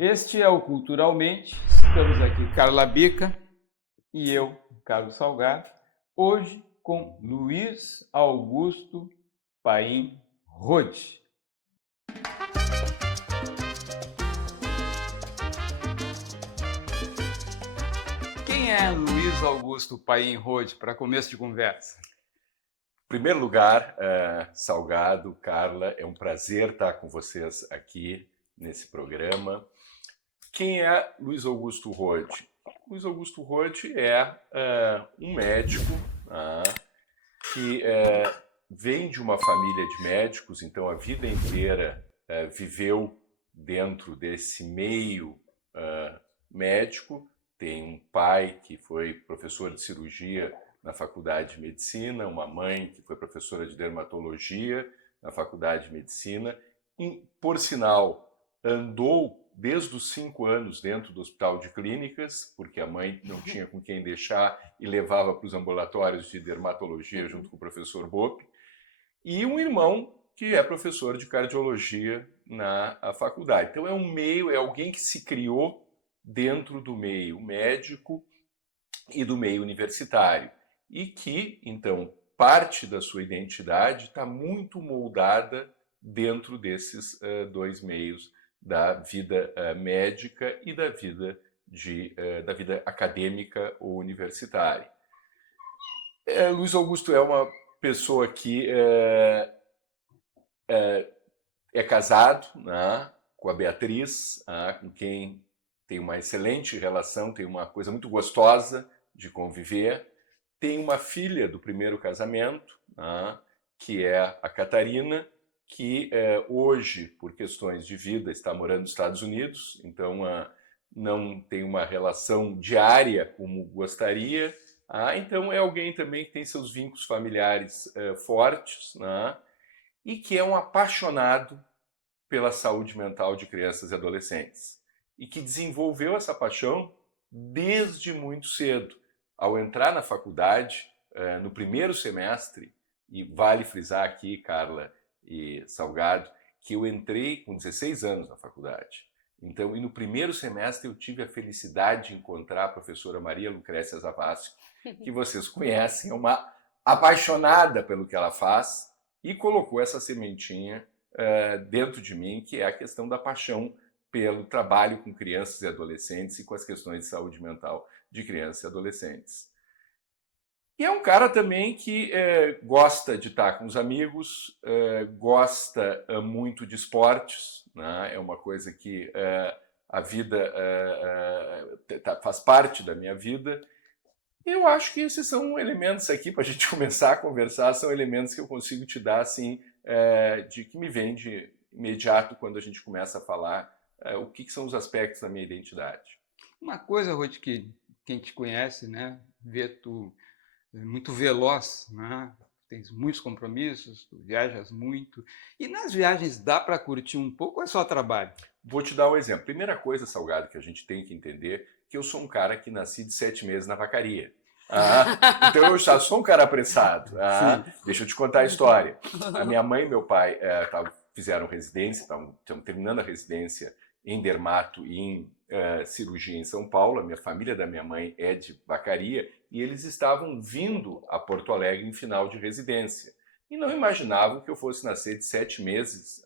Este é o Culturalmente. Estamos aqui, Carla Bica e eu, Carlos Salgado, hoje com Luiz Augusto Paim Rode. Quem é Luiz Augusto Paim Rode, para começo de conversa? Em primeiro lugar, Salgado, Carla, é um prazer estar com vocês aqui nesse programa. Quem é Luiz Augusto Rode? Luiz Augusto Rode é um médico que vem de uma família de médicos, então a vida inteira viveu dentro desse meio médico. Tem um pai que foi professor de cirurgia na Faculdade de Medicina, uma mãe que foi professora de dermatologia na Faculdade de Medicina. E, por sinal, andou desde os 5 anos dentro do Hospital de Clínicas, porque a mãe não tinha com quem deixar e levava para os ambulatórios de dermatologia junto com o professor Bope. E um irmão que é professor de cardiologia na faculdade. Então é um meio, é alguém que se criou dentro do meio médico e do meio universitário. E que, então, parte da sua identidade está muito moldada dentro desses dois meios da vida médica e da vida acadêmica ou universitária. Luiz Augusto é uma pessoa que é casado, né, com a Beatriz, com quem tem uma excelente relação, tem uma coisa muito gostosa de conviver. Tem uma filha do primeiro casamento, que é a Catarina, que hoje, por questões de vida, está morando nos Estados Unidos, então não tem uma relação diária como gostaria. Então é alguém também que tem seus vínculos familiares fortes, e que é um apaixonado pela saúde mental de crianças e adolescentes. E que desenvolveu essa paixão desde muito cedo. Ao entrar na faculdade, no primeiro semestre, e vale frisar aqui, Carla e Salgado, que eu entrei com 16 anos na faculdade. Então, e no primeiro semestre eu tive a felicidade de encontrar a professora Maria Lucrécia Zavascki, que vocês conhecem, é uma apaixonada pelo que ela faz, e colocou essa sementinha dentro de mim, que é a questão da paixão pelo trabalho com crianças e adolescentes e com as questões de saúde mental de crianças e adolescentes. E é um cara também que gosta de estar com os amigos, gosta muito de esportes, né? É uma coisa que a vida faz parte da minha vida. Eu acho que esses são elementos aqui, para a gente começar a conversar, são elementos que eu consigo te dar, assim, de que me vem de imediato quando a gente começa a falar o que são os aspectos da minha identidade. Uma coisa, Rode, que quem te conhece, né, vê tu muito veloz, né? Tens muitos compromissos, tu viajas muito. E nas viagens dá para curtir um pouco ou é só trabalho? Vou te dar um exemplo. Primeira coisa, Salgado, que a gente tem que entender, que eu sou um cara que nasci de 7 meses na vacaria. Então eu já sou um cara apressado. Deixa eu te contar a história. A minha mãe e meu pai fizeram residência, estão terminando a residência em dermato e em cirurgia em São Paulo. A minha família da minha mãe é de Vacaria e eles estavam vindo a Porto Alegre em final de residência. E não imaginavam que eu fosse nascer de 7 meses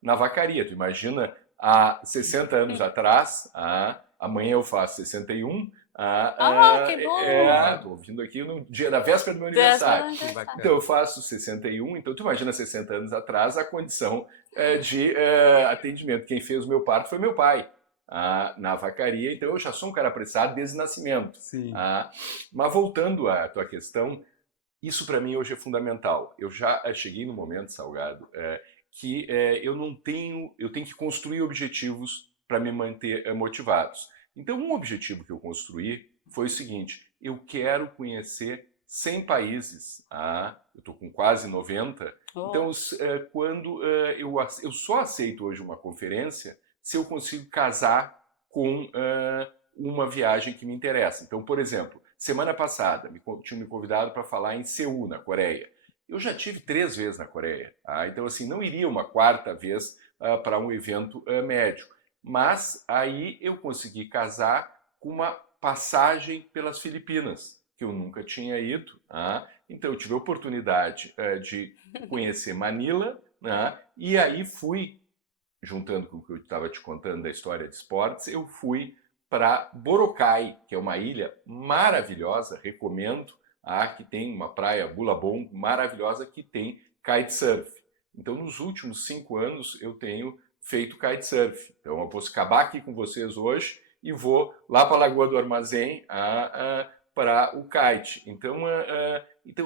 na Vacaria. Tu imagina, há 60 anos atrás, amanhã eu faço 61. Que bom! Estou vindo aqui no dia da véspera do meu aniversário. Então eu faço 61, então tu imagina 60 anos atrás a condição de atendimento. Quem fez o meu parto foi meu pai, na Vacaria, então eu já sou um cara apressado desde o nascimento. Mas voltando à tua questão, isso para mim hoje é fundamental. Eu já cheguei no momento, Salgado, que eu tenho que construir objetivos para me manter motivados. Então, um objetivo que eu construí foi o seguinte: eu quero conhecer 100 países. Eu estou com quase 90. Então, quando eu só aceito hoje uma conferência se eu consigo casar com uma viagem que me interessa. Então, por exemplo, semana passada tinham me convidado para falar em Seul, na Coreia. Eu já tive 3 vezes na Coreia. Então, assim, não iria uma 4ª vez para um evento médico. Mas aí eu consegui casar com uma passagem pelas Filipinas, que eu nunca tinha ido. Então eu tive a oportunidade de conhecer Manila, e aí fui, juntando com o que eu estava te contando da história de esportes, eu fui para Boracay, que é uma ilha maravilhosa, recomendo, que tem uma praia Bulabong maravilhosa que tem kitesurf. Então, nos últimos 5 anos, eu tenho feito kitesurf. Então, eu vou acabar aqui com vocês hoje e vou lá para a Lagoa do Armazém para o kite. Então,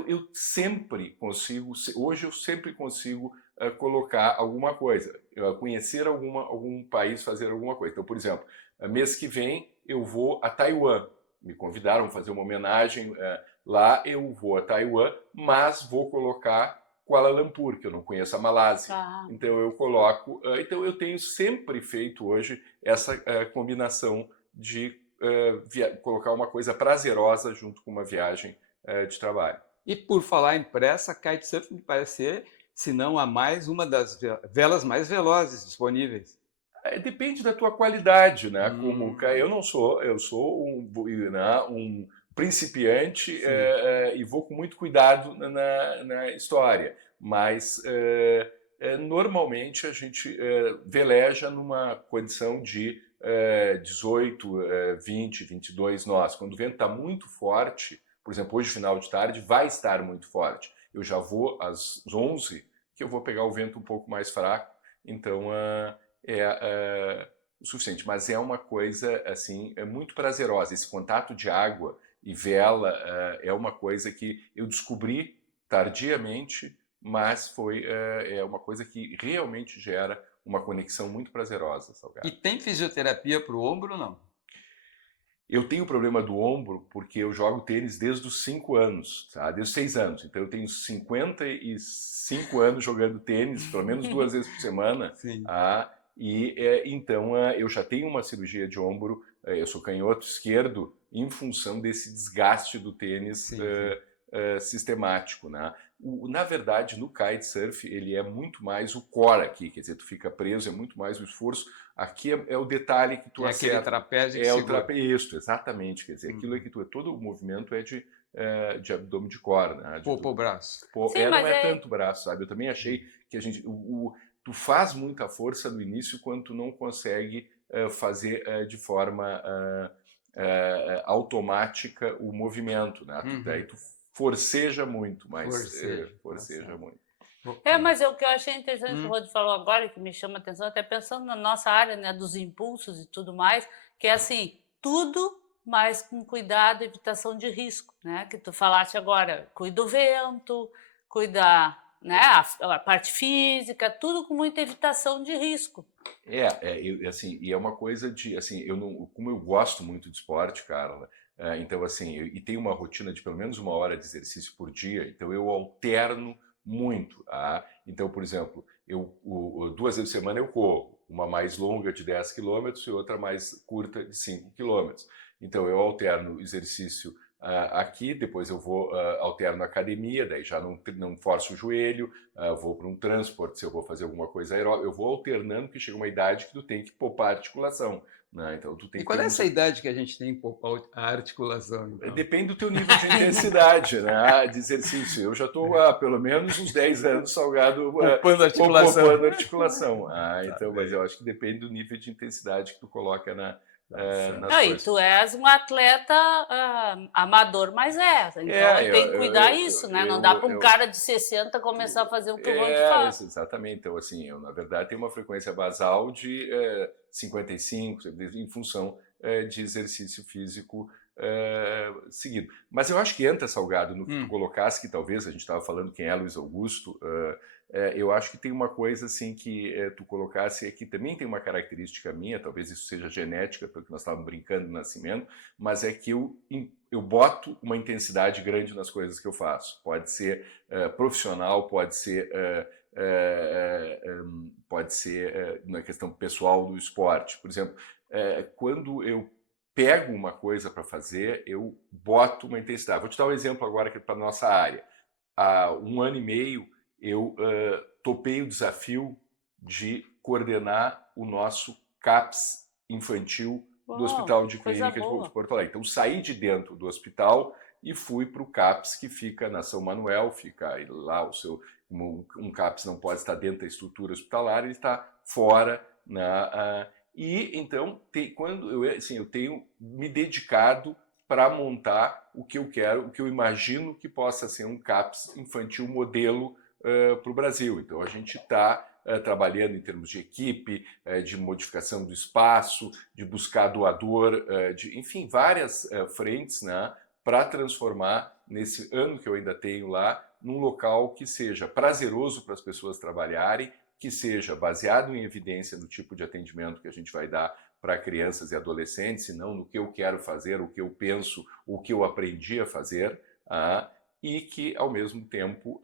eu sempre consigo, hoje eu sempre consigo colocar alguma coisa, conhecer algum país, fazer alguma coisa. Então, por exemplo, mês que vem eu vou a Taiwan. Me convidaram a fazer uma homenagem lá, eu vou a Taiwan, mas vou colocar Kuala Lumpur, que eu não conheço a Malásia. Então eu coloco. Então eu tenho sempre feito hoje essa combinação de colocar uma coisa prazerosa junto com uma viagem de trabalho. E por falar em pressa, kitesurf me parece ser, se não a mais, uma das velas mais velozes disponíveis. Depende da tua qualidade, né? Como eu sou um principiante e vou com muito cuidado na história, mas normalmente a gente veleja numa condição de 18, 20, 22 nós. Quando o vento está muito forte, por exemplo, hoje final de tarde vai estar muito forte. Eu já vou às 11, que eu vou pegar o vento um pouco mais fraco, então o suficiente, mas é uma coisa assim, é muito prazerosa. Esse contato de água e vela é uma coisa que eu descobri tardiamente, mas é uma coisa que realmente gera uma conexão muito prazerosa, Salgado. E tem fisioterapia para o ombro ou não? Eu tenho problema do ombro porque eu jogo tênis desde os 5 anos, tá? Desde os 6 anos. Então eu tenho 55 anos jogando tênis, pelo menos 2 vezes por semana. Sim. Então eu já tenho uma cirurgia de ombro, eu sou canhoto esquerdo, em função desse desgaste do tênis sistemático, né? Na verdade, no kitesurf, ele é muito mais o core aqui, quer dizer, tu fica preso, é muito mais o esforço. Aqui é o detalhe que tu acerta. Aquele trapézio que o segura. trapézio, exatamente. Quer dizer, aquilo é que todo o movimento é de abdômen de core, né? Pro braço. Sim, não é tanto braço, sabe? Eu também achei que a gente... tu faz muita força no início quando tu não consegue fazer de forma automática o movimento, né? Daí tu forceja muito, mas forceja muito. Mas o que eu achei interessante que o Rod falou agora, que me chama a atenção, até pensando na nossa área, né, dos impulsos e tudo mais, que é assim, tudo, mas com cuidado, evitação de risco, né? Que tu falaste agora, cuida do vento, cuida, né, a parte física, tudo com muita evitação de risco. Assim, e é uma coisa de, assim, como eu gosto muito de esporte, Carla, então assim, e tenho uma rotina de pelo menos 1 hora de exercício por dia, então eu alterno muito. Então, por exemplo, 2 vezes por semana eu corro, uma mais longa de 10 quilômetros e outra mais curta de 5 quilômetros. Então eu alterno exercício aqui, depois eu vou alterno a academia, daí já não forço o joelho, vou para um transporte, se eu vou fazer alguma coisa aeróbica, eu vou alternando, porque chega uma idade que tu tem que poupar a articulação. Né? Então, tu tem e qual é essa idade que a gente tem que poupar a articulação? Então? Depende do teu nível de intensidade, né? De exercício. Eu já estou há pelo menos uns 10 anos, Salgado, poupando a articulação. Então, mas eu acho que depende do nível de intensidade que tu coloca nas coisas. E tu és um atleta amador, mas então tem que cuidar isso, né? Não dá para um cara de 60 começar a fazer o que o Rod faz. Exatamente. Então, assim, eu na verdade tenho uma frequência basal de 55, em função de exercício físico seguido. Mas eu acho que entra, Salgado, no que tu colocasse, que talvez a gente estava falando quem é Luiz Augusto, eu acho que tem uma coisa assim que tu colocasse, que também tem uma característica minha, talvez isso seja genética, porque nós estávamos brincando no nascimento, mas é que eu boto uma intensidade grande nas coisas que eu faço. Pode ser profissional, pode ser na questão pessoal do esporte. Por exemplo, quando eu pego uma coisa para fazer, eu boto uma intensidade. Vou te dar um exemplo agora para a nossa área. Há 1 ano e meio, eu topei o desafio de coordenar o nosso CAPS infantil do Hospital de Clínica de Porto Alegre. Então, saí de dentro do hospital e fui para o CAPS, que fica na São Manuel, fica lá um CAPS não pode estar dentro da estrutura hospitalar, ele está fora. E então, quando eu tenho me dedicado para montar o que eu quero, o que eu imagino que possa ser um CAPS infantil modelo para o Brasil. Então, a gente está trabalhando em termos de equipe, de modificação do espaço, de buscar doador, enfim, várias frentes, né, para transformar, nesse ano que eu ainda tenho lá, num local que seja prazeroso para as pessoas trabalharem, que seja baseado em evidência do tipo de atendimento que a gente vai dar para crianças e adolescentes, e não no que eu quero fazer, o que eu penso, o que eu aprendi a fazer, e que, ao mesmo tempo,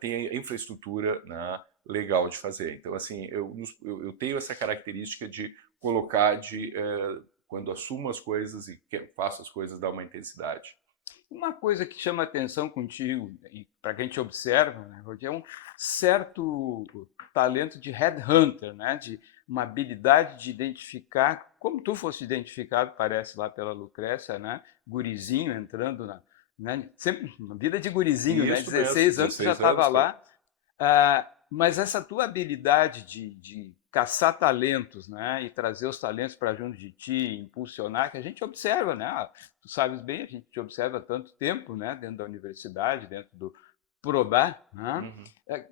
tenha infraestrutura, né, legal de fazer. Então, assim, eu tenho essa característica de colocar, quando assumo as coisas e faço as coisas, dar uma intensidade. Uma coisa que chama atenção contigo, e para quem te observa, né, é um certo talento de headhunter, né, de uma habilidade de identificar, como tu fosse identificado, parece, lá pela Lucrécia, né, gurizinho entrando sempre uma vida de gurizinho, né, 16 anos tu já estava lá, mas essa tua habilidade de caçar talentos, né, e trazer os talentos para junto de ti, impulsionar, que a gente observa, né, tu sabes bem, a gente te observa há tanto tempo, né, dentro da universidade, dentro do Probar, né?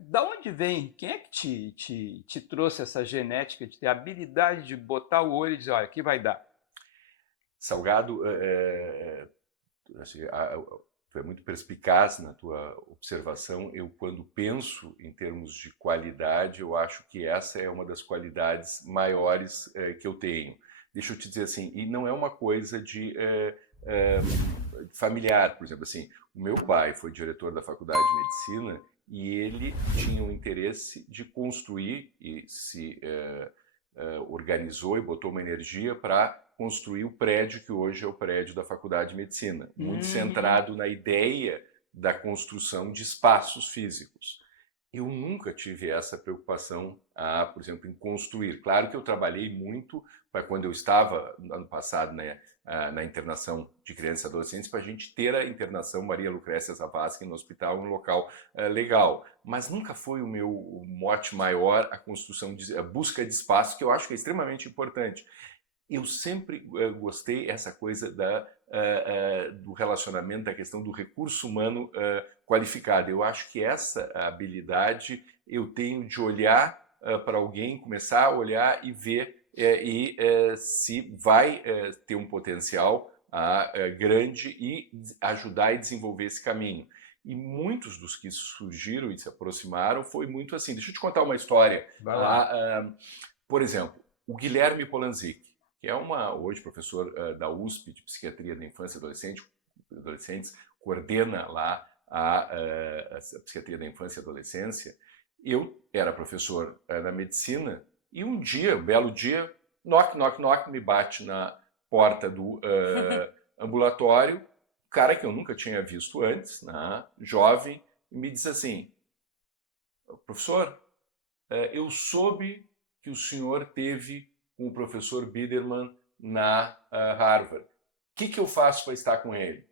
Da onde vem? Quem é que te trouxe essa genética de ter a habilidade de botar o olho e dizer, olha, aqui vai dar? Salgado, tu é muito perspicaz na tua observação. Eu, quando penso em termos de qualidade, eu acho que essa é uma das qualidades maiores que eu tenho. Deixa eu te dizer assim, e não é uma coisa de familiar, por exemplo, assim, o meu pai foi diretor da Faculdade de Medicina e ele tinha o interesse de construir e se organizou e botou uma energia para construir o prédio que hoje é o prédio da Faculdade de Medicina, muito centrado na ideia da construção de espaços físicos. Eu nunca tive essa preocupação, por exemplo, em construir. Claro que eu trabalhei muito para quando eu estava, no ano passado, né, na internação de crianças e adolescentes, para a gente ter a internação Maria Lucrécia Zavascki no hospital, um local legal. Mas nunca foi o meu mote maior a construção, a busca de espaço, que eu acho que é extremamente importante. Eu sempre gostei essa coisa do relacionamento, da questão do recurso humano qualificado. Eu acho que essa habilidade eu tenho de olhar para alguém, começar a olhar e ver se vai ter um potencial grande e ajudar e desenvolver esse caminho. E muitos dos que surgiram e se aproximaram foi muito assim. Deixa eu te contar uma história. Por exemplo, o Guilherme Polanzik, que é hoje professor da USP de Psiquiatria da Infância e Adolescentes, coordena lá a Psiquiatria da Infância e Adolescência. Eu era professor na medicina e um belo dia, knock, me bate na porta do ambulatório, um cara que eu nunca tinha visto antes, né, jovem, e me diz assim: professor, eu soube que o senhor teve com o professor Biderman na Harvard. O que eu faço para estar com ele?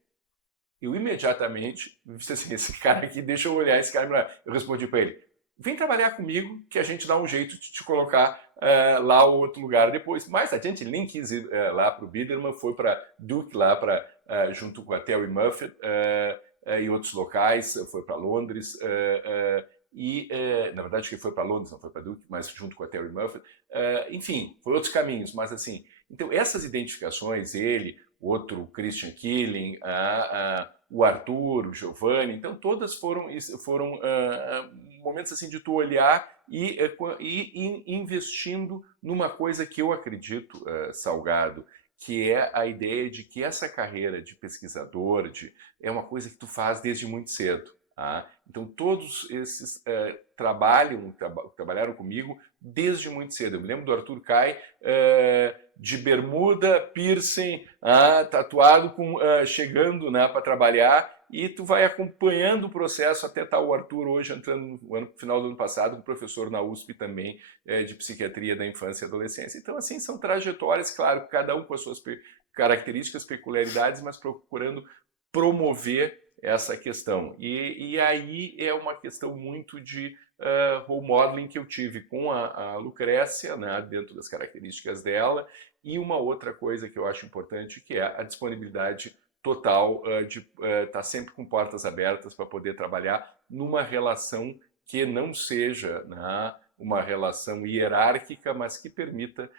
Eu imediatamente disse assim: esse cara aqui, deixa eu olhar esse cara. Eu respondi para ele: vem trabalhar comigo que a gente dá um jeito de te colocar lá ou outro lugar depois. Mais adiante, ele nem quis ir lá para o Biderman, foi para Duke, lá junto com a Terry Muffet e outros locais, foi para Londres. Na verdade, que foi para Londres, não foi para Duke, mas junto com a Terry Muffet. Enfim, foi outros caminhos, mas assim. Então, essas identificações, ele, outro Christian Killing, o Arthur, o Giovanni, então todas foram momentos assim de tu olhar e investindo numa coisa que eu acredito, Salgado, que é a ideia de que essa carreira de pesquisador é uma coisa que tu faz desde muito cedo. Então todos esses trabalharam comigo desde muito cedo. Eu me lembro do Arthur Cai, de bermuda, piercing, tatuado, chegando para trabalhar e tu vai acompanhando o processo até estar o Arthur hoje entrando no final do ano passado, um professor na USP também de psiquiatria da infância e adolescência. Então, assim, são trajetórias, claro, cada um com as suas características, peculiaridades, mas procurando promover essa questão. E aí é uma questão muito de role modeling que eu tive com a Lucrécia, né, dentro das características dela, e uma outra coisa que eu acho importante, que é a disponibilidade total de estar sempre com portas abertas para poder trabalhar numa relação que não seja, né, uma relação hierárquica, mas que permita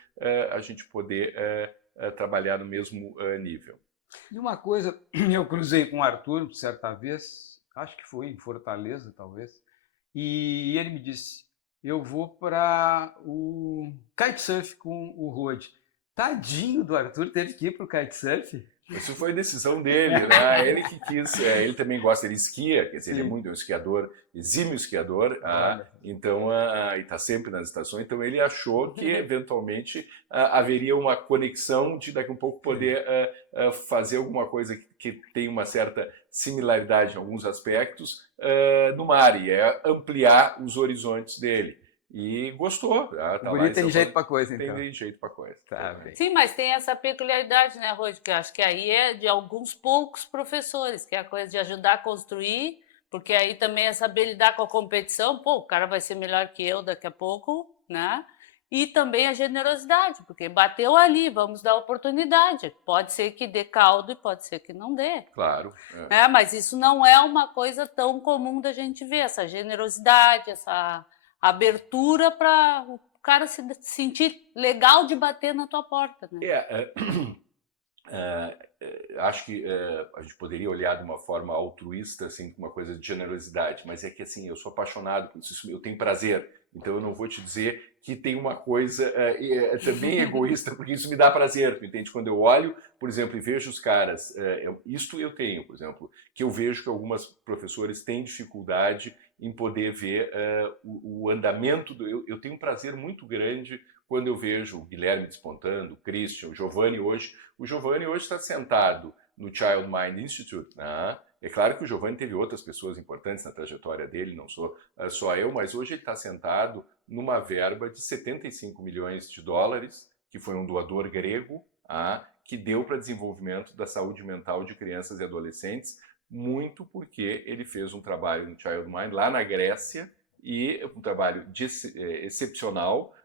a gente poder trabalhar no mesmo nível. E uma coisa, eu cruzei com o Arthur certa vez, acho que foi em Fortaleza, talvez, e ele me disse, eu vou para o kitesurf com o Rod. Tadinho do Arthur, teve que ir para o kitesurf? Isso foi decisão dele, né? Ele que quis, ele também gosta, ele esquia, quer dizer, ele é muito um esquiador, exímio esquiador, então, e está sempre nas estações, então ele achou que eventualmente haveria uma conexão de daqui a um pouco poder fazer alguma coisa que tem uma certa similaridade em alguns aspectos no mar, e é ampliar os horizontes dele. E gostou. Tá, o guri tem jeito para coisa, então. Tem jeito para coisa. Tá bem. Sim, mas tem essa peculiaridade, né, Rod? Que eu acho que aí é de alguns poucos professores, que é a coisa de ajudar a construir, porque aí também é saber lidar com a competição. Pô, o cara vai ser melhor que eu daqui a pouco, né? E também a generosidade, porque bateu ali, vamos dar oportunidade. Pode ser que dê caldo e pode ser que não dê. Claro. Mas isso não é uma coisa tão comum da gente ver, essa generosidade, essa abertura para o cara se sentir legal de bater na tua porta, né? Acho que a gente poderia olhar de uma forma altruísta, assim, com uma coisa de generosidade, mas é que assim, eu sou apaixonado por isso, eu tenho prazer, então eu não vou te dizer que tem uma coisa também egoísta, porque isso me dá prazer, tu entende? Quando eu olho, por exemplo, e vejo os caras, isto eu tenho, por exemplo, que eu vejo que algumas professores têm dificuldade em poder ver o andamento, eu tenho um prazer muito grande quando eu vejo o Guilherme despontando, o Christian, o Giovanni hoje está sentado no Child Mind Institute, né? É claro que o Giovanni teve outras pessoas importantes na trajetória dele, não sou só eu, mas hoje ele está sentado numa verba de 75 milhões de dólares, que foi um doador grego, que deu para desenvolvimento da saúde mental de crianças e adolescentes, muito porque ele fez um trabalho no Child Mind lá na Grécia, e um trabalho excepcional,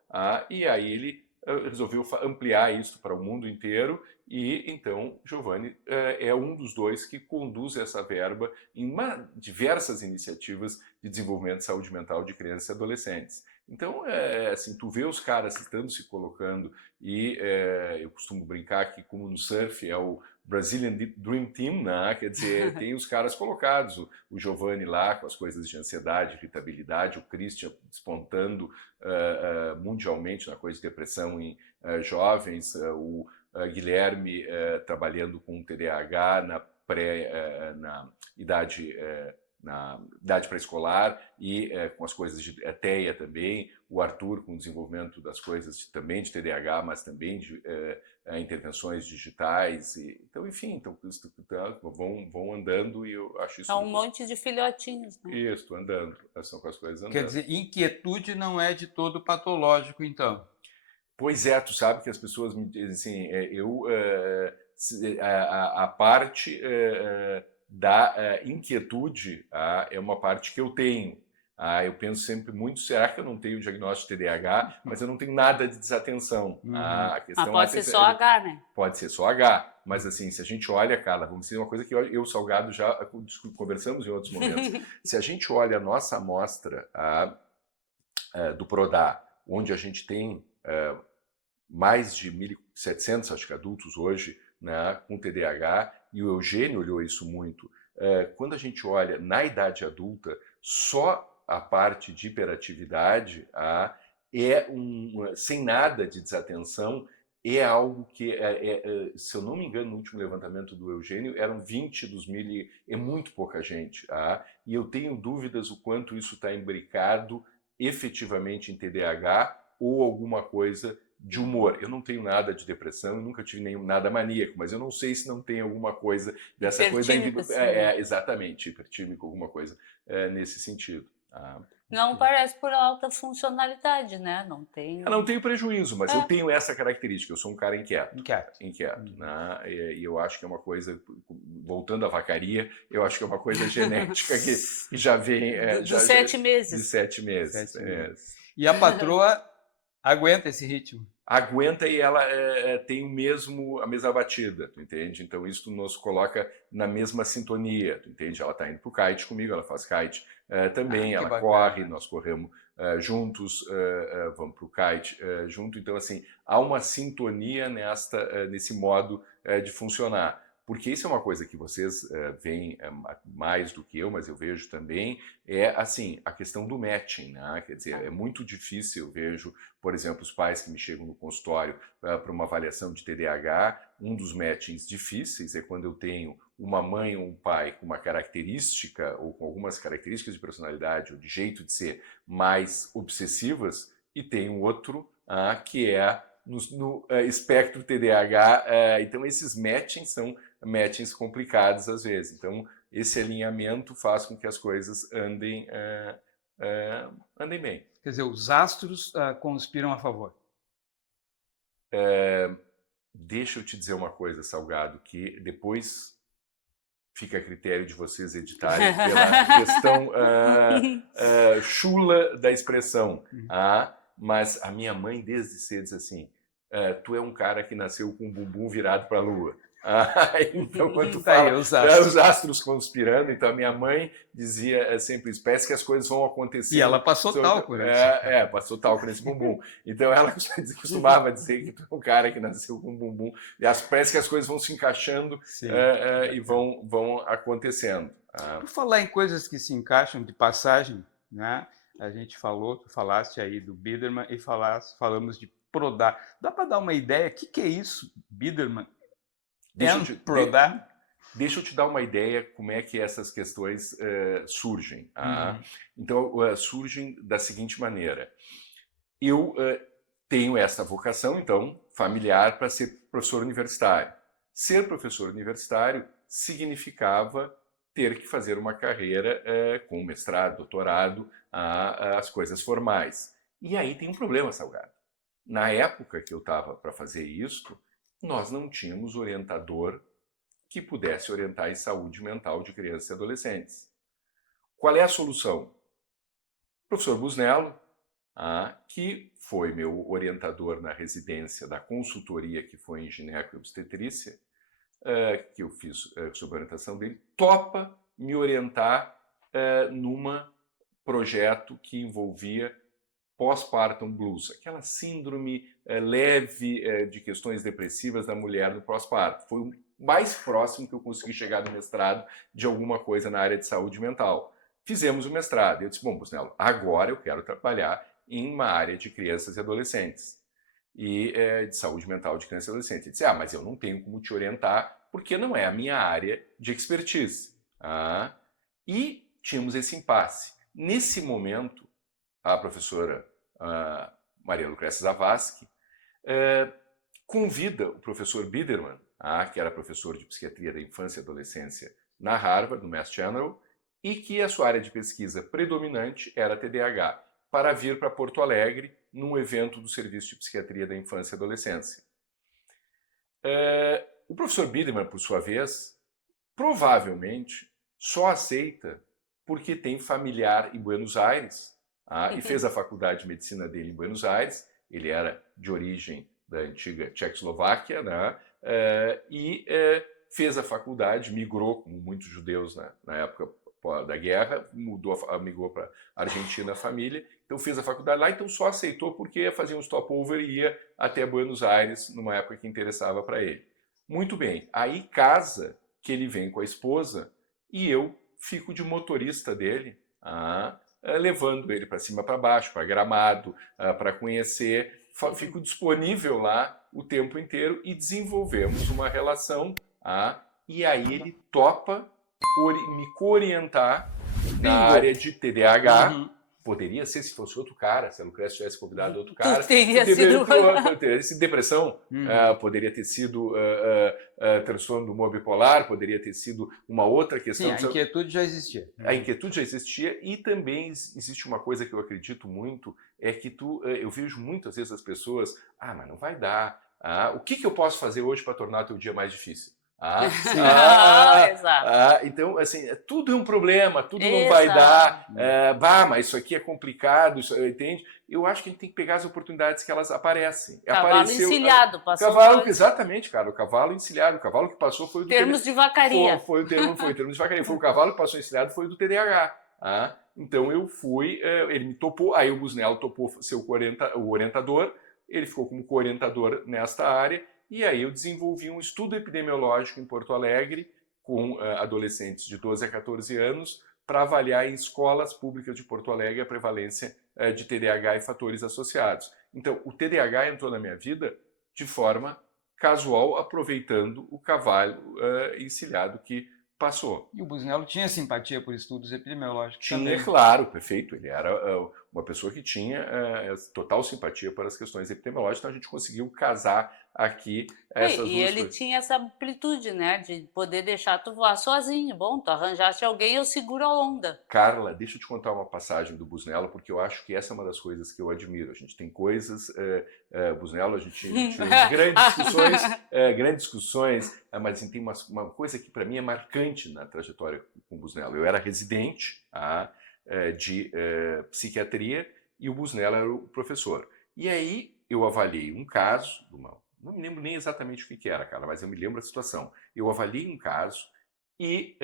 e aí ele resolveu ampliar isso para o mundo inteiro, e então Giovanni é um dos dois que conduz essa verba em diversas iniciativas de desenvolvimento de saúde mental de crianças e adolescentes. Então, assim, tu vê os caras estando se colocando, e eu costumo brincar que, como no surf, é o Brazilian Dream Team, né? Quer dizer, tem os caras colocados, o Giovanni lá com as coisas de ansiedade, irritabilidade, o Christian despontando mundialmente na coisa de depressão em jovens, o Guilherme trabalhando com TDAH na idade pré-escolar e com as coisas de TEA também, o Arthur com o desenvolvimento das coisas também de TDAH, mas também de intervenções digitais, então enfim, vão andando, e eu acho isso... É um monte de filhotinhos, né? Isso, andando, são com as coisas andando. Quer dizer, inquietude não é de todo patológico, então. Pois é, tu sabe que as pessoas me dizem assim, a parte da inquietude é uma parte que eu tenho. Eu penso sempre muito, será que eu não tenho diagnóstico de TDAH, mas eu não tenho nada de desatenção. A questão pode ser só H, né? Pode ser só H, mas assim, se a gente olha, Carla, vamos dizer uma coisa que eu Salgado, já conversamos em outros momentos. Se a gente olha a nossa amostra do Prodá, onde a gente tem mais de 1.700, acho que adultos hoje, né, com TDAH, e o Eugênio olhou isso muito. Quando a gente olha na idade adulta, só a parte de hiperatividade sem nada de desatenção, é algo que, se eu não me engano, no último levantamento do Eugênio, eram 20 dos 1.000, é muito pouca gente. E eu tenho dúvidas o quanto isso está imbricado efetivamente em TDAH ou alguma coisa de humor. Eu não tenho nada de depressão, eu nunca tive nada maníaco, mas eu não sei se não tem alguma coisa dessa coisa. Exatamente, hipertímico, alguma coisa nesse sentido. Não parece por alta funcionalidade, né? Não tem. Eu não tenho prejuízo, mas eu tenho essa característica, eu sou um cara inquieto. Inquieto. Né? E eu acho que é uma coisa, voltando à vacaria, eu acho que é uma coisa genética que já vem... de 7 meses. De 7 meses. E a patroa aguenta esse ritmo? Aguenta e ela tem a mesma batida, tu entende? Então isso nos coloca na mesma sintonia, tu entende? Ela está indo para o kite comigo, ela faz kite também, ela corre, nós corremos juntos, vamos para o kite junto. Então assim, há uma sintonia nesse modo de funcionar. Porque isso é uma coisa que vocês veem mais do que eu, mas eu vejo também, é assim, a questão do matching, né? Quer dizer, é muito difícil, eu vejo, por exemplo, os pais que me chegam no consultório para uma avaliação de TDAH, um dos matchings difíceis é quando eu tenho uma mãe ou um pai com uma característica, ou com algumas características de personalidade ou de jeito de ser mais obsessivas, e tem um outro que é no espectro TDAH. Então esses matchings são matchings complicados às vezes. Então esse alinhamento faz com que as coisas andem bem. Quer dizer, os astros conspiram a favor. Deixa eu te dizer uma coisa, Salgado, que depois fica a critério de vocês editarem pela questão chula da expressão. Mas a minha mãe desde cedo diz assim, tu é um cara que nasceu com o bumbum virado para a lua. Então, quando tu fala os astros conspirando, então a minha mãe dizia sempre isso, parece que as coisas vão acontecer. E ela passou talco, né? Passou talco nesse bumbum. Então ela costumava dizer que tu é um cara que nasceu com um bumbum. Parece que as coisas vão se encaixando e vão acontecendo. Por falar em coisas que se encaixam de passagem, né? A gente tu falaste aí do Biderman e falamos de Prodar. Dá para dar uma ideia? O que é isso, Biderman? Deixa eu te dar uma ideia como é que essas questões surgem. Então, surgem da seguinte maneira. Eu tenho essa vocação, então, familiar para ser professor universitário. Ser professor universitário significava ter que fazer uma carreira com mestrado, doutorado, as coisas formais. E aí tem um problema, Salgado. Na época que eu estava para fazer isto, nós não tínhamos orientador que pudesse orientar em saúde mental de crianças e adolescentes. Qual é a solução? O professor Busnello, que foi meu orientador na residência da consultoria que foi em gineco e obstetrícia, que eu fiz sob a orientação dele, topa me orientar num projeto que envolvia postpartum blues, aquela síndrome leve de questões depressivas da mulher no pós-parto. Foi o mais próximo que eu consegui chegar no mestrado de alguma coisa na área de saúde mental. Fizemos o mestrado. Eu disse, bom, Busnello, agora eu quero trabalhar em uma área de crianças e adolescentes. E de saúde mental de crianças e adolescentes. Ele disse, mas eu não tenho como te orientar, porque não é a minha área de expertise. E tínhamos esse impasse. Nesse momento, a professora Maria Lucrécia Zavascki convida o professor Biderman, que era professor de psiquiatria da infância e adolescência na Harvard, no Mass General, e que a sua área de pesquisa predominante era TDAH, para vir para Porto Alegre num evento do Serviço de Psiquiatria da Infância e Adolescência. O professor Biderman, por sua vez, provavelmente só aceita porque tem familiar em Buenos Aires, e fez a faculdade de medicina dele em Buenos Aires. Ele era de origem da antiga Tchecoslováquia, né? E fez a faculdade, migrou, como muitos judeus na época da guerra, migrou para a Argentina a família, então fez a faculdade lá, então só aceitou porque fazia um stopover e ia até Buenos Aires numa época que interessava para ele. Muito bem, aí casa que ele vem com a esposa e eu fico de motorista dele, levando ele para cima, para baixo, para Gramado, para conhecer, fico disponível lá o tempo inteiro e desenvolvemos uma relação, e aí ele topa me co-orientar na área de TDAH, Poderia ser se fosse outro cara, se a Lucrécia tivesse convidado outro cara. Teria sido... Teria sido depressão, poderia ter sido transtorno do humor bipolar, poderia ter sido uma outra questão. Sim, a inquietude já existia. A inquietude já existia e também existe uma coisa que eu acredito muito, é que eu vejo muitas vezes as pessoas, mas não vai dar. O que eu posso fazer hoje para tornar o teu dia mais difícil? Exato. Então, assim, tudo é um problema, tudo não vai dar, mas isso aqui é complicado, entende? Eu acho que a gente tem que pegar as oportunidades que elas aparecem. Cavalo encilhado, passou. Exatamente, cara, o cavalo encilhado, o cavalo que passou foi o do termos de vacaria. Foi termos de vacaria, foi o cavalo que passou encilhado, foi o do TDAH. Então eu fui, ele me topou, aí o Busnello topou ser o orientador, ele ficou como co-orientador nesta área. E aí eu desenvolvi um estudo epidemiológico em Porto Alegre com adolescentes de 12 a 14 anos para avaliar em escolas públicas de Porto Alegre a prevalência de TDAH e fatores associados. Então, o TDAH entrou na minha vida de forma casual, aproveitando o cavalo encilhado que passou. E o Busnello tinha simpatia por estudos epidemiológicos também. Tinha, claro, perfeito. Ele era uma pessoa que tinha total simpatia para as questões epidemiológicas, então a gente conseguiu casar aqui essas duas coisas. E ele coisas. tinha essa amplitude, né, de poder deixar tu voar sozinho. Bom, tu arranjaste alguém, eu seguro a onda. Carla, deixa eu te contar uma passagem do Busnello, porque eu acho que essa é uma das coisas que eu admiro. A gente tem coisas, Busnello, a gente tem grandes discussões, mas assim, tem uma coisa que para mim é marcante na trajetória com o Busnello. Eu era residente de psiquiatria e o Busnello era o professor. E aí eu avaliei um caso, não me lembro nem exatamente o que era, cara, mas eu me lembro a situação. Eu avaliei um caso e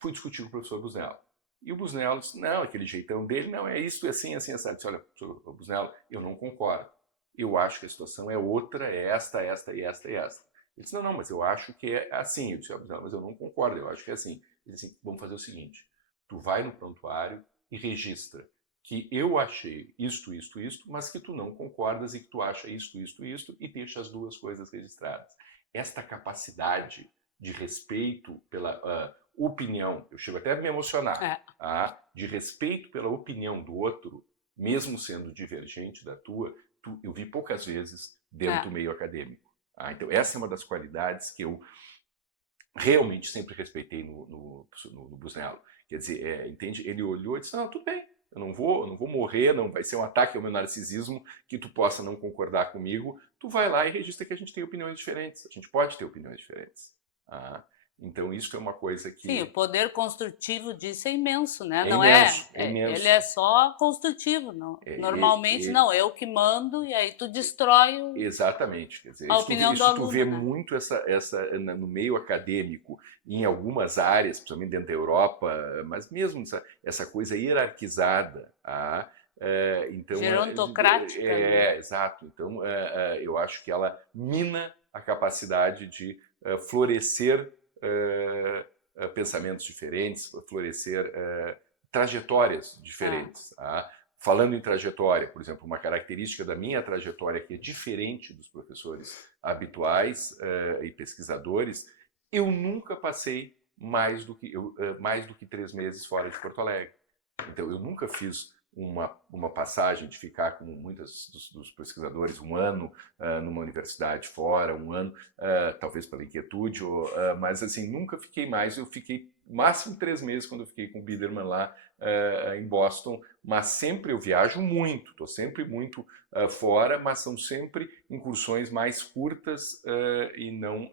fui discutir com o professor Busnello. E o Busnello disse, não, aquele jeitão dele, não, é isso, é assim, assim, assim. Eu disse, olha, professor Busnello, eu não concordo. Eu acho que a situação é outra, é esta, esta e esta e esta. Ele disse, não, mas eu acho que é assim. Eu disse, Busnello, mas eu não concordo, eu acho que é assim. Ele disse, vamos fazer o seguinte, tu vai no prontuário e registra que eu achei isto, mas que tu não concordas e que tu acha isto, e deixa as duas coisas registradas. Esta capacidade de respeito pela opinião, eu chego até a me emocionar, de respeito pela opinião do outro, mesmo sendo divergente da tua, eu vi poucas vezes dentro do meio acadêmico. Então essa é uma das qualidades que eu realmente sempre respeitei no Busnello. Quer dizer, entende? Ele olhou e disse, não, tudo bem, eu não vou morrer, não vai ser um ataque ao meu narcisismo que tu possa não concordar comigo, tu vai lá e registra que a gente tem opiniões diferentes, a gente pode ter opiniões diferentes. Então isso é uma coisa que... Sim, o poder construtivo disso é imenso, né? É não imenso, ele é só construtivo, não. Normalmente não, eu que mando e aí tu destrói Exatamente, quer dizer, a opinião do aluno. Tu vê muito no meio acadêmico, em algumas áreas, principalmente dentro da Europa, mas mesmo essa coisa hierarquizada, então, gerontocrática. Exato. Então, eu acho que ela mina a capacidade de florescer pensamentos diferentes, florescer trajetórias diferentes. Falando em trajetória, por exemplo, uma característica da minha trajetória que é diferente dos professores habituais e pesquisadores, eu nunca passei mais do que 3 meses fora de Porto Alegre. Então, eu nunca fiz uma passagem de ficar com muitos dos pesquisadores 1 ano numa universidade fora, 1 ano, talvez pela inquietude, mas assim, nunca fiquei mais, eu fiquei máximo 3 meses quando eu fiquei com o Biderman lá em Boston, mas sempre eu viajo muito, estou sempre muito fora, mas são sempre incursões mais curtas e não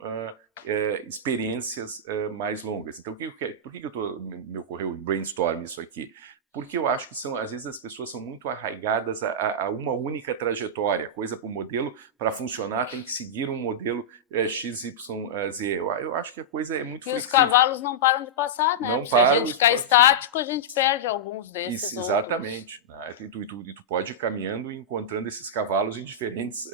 experiências mais longas. Então, por que me ocorreu o brainstorm isso aqui? Porque eu acho que às vezes as pessoas são muito arraigadas a uma única trajetória. Coisa para o modelo, para funcionar, tem que seguir um modelo XYZ. Eu acho que a coisa é muito flexível. E os cavalos não param de passar, né? Porque se a gente ficar estático, a gente perde alguns desses Isso, exatamente. E tu pode ir caminhando e encontrando esses cavalos em diferentes